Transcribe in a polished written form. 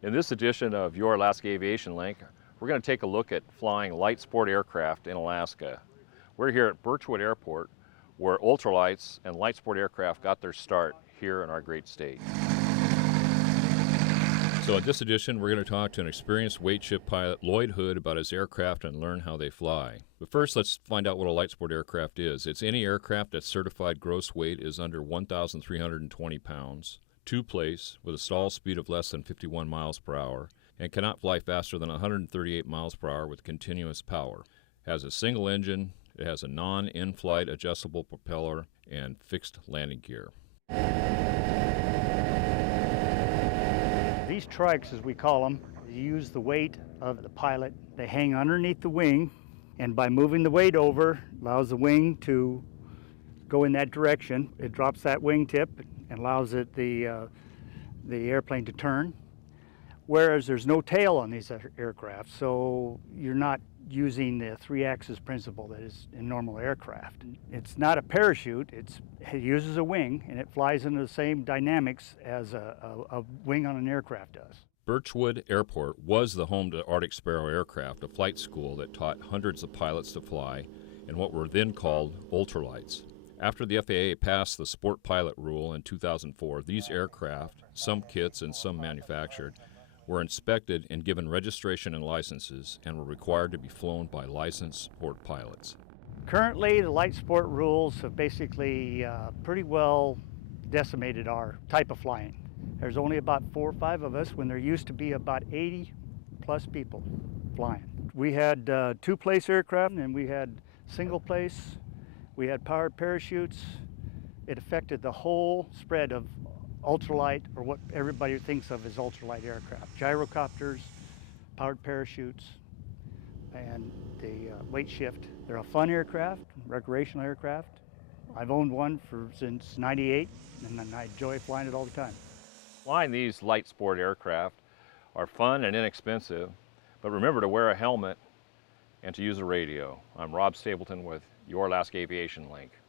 In this edition of Your Alaska Aviation Link, we're going to take a look at flying light sport aircraft in Alaska. We're here at Birchwood Airport, where ultralights and light sport aircraft got their start here in our great state. So in this edition, we're going to talk to an experienced weight shift pilot, Lloyd Hood, about his aircraft and learn how they fly. But first, let's find out what a light sport aircraft is. It's any aircraft that's certified gross weight is under 1,320 pounds, two-place, with a stall speed of less than 51 miles per hour, and cannot fly faster than 138 miles per hour with continuous power. Has a single engine, it has a non-in-flight adjustable propeller, and fixed landing gear. These trikes, as we call them, use the weight of the pilot. They hang underneath the wing, and by moving the weight over, allows the wing to go in that direction. It drops that wingtip and allows the airplane to turn. Whereas there's no tail on these aircraft, so you're not using the three-axis principle that is in normal aircraft. It's not a parachute, it uses a wing, and it flies into the same dynamics as a wing on an aircraft does. Birchwood Airport was the home to Arctic Sparrow Aircraft, a flight school that taught hundreds of pilots to fly in what were then called ultralights. After the FAA passed the Sport Pilot Rule in 2004, these aircraft, some kits and some manufactured, were inspected and given registration and licenses and were required to be flown by licensed sport pilots. Currently, the light sport rules have basically pretty well decimated our type of flying. There's only about 4 or 5 of us when there used to be about 80 plus people flying. We had two-place aircraft and we had single-place. We had powered parachutes. It affected the whole spread of ultralight, or what everybody thinks of as ultralight aircraft. Gyrocopters, powered parachutes, and the weight shift. They're a fun aircraft, recreational aircraft. I've owned one since '98, and I enjoy flying it all the time. Flying these light sport aircraft are fun and inexpensive, but remember to wear a helmet and to use a radio. I'm Rob Stapleton with Your Alaska Aviation Link.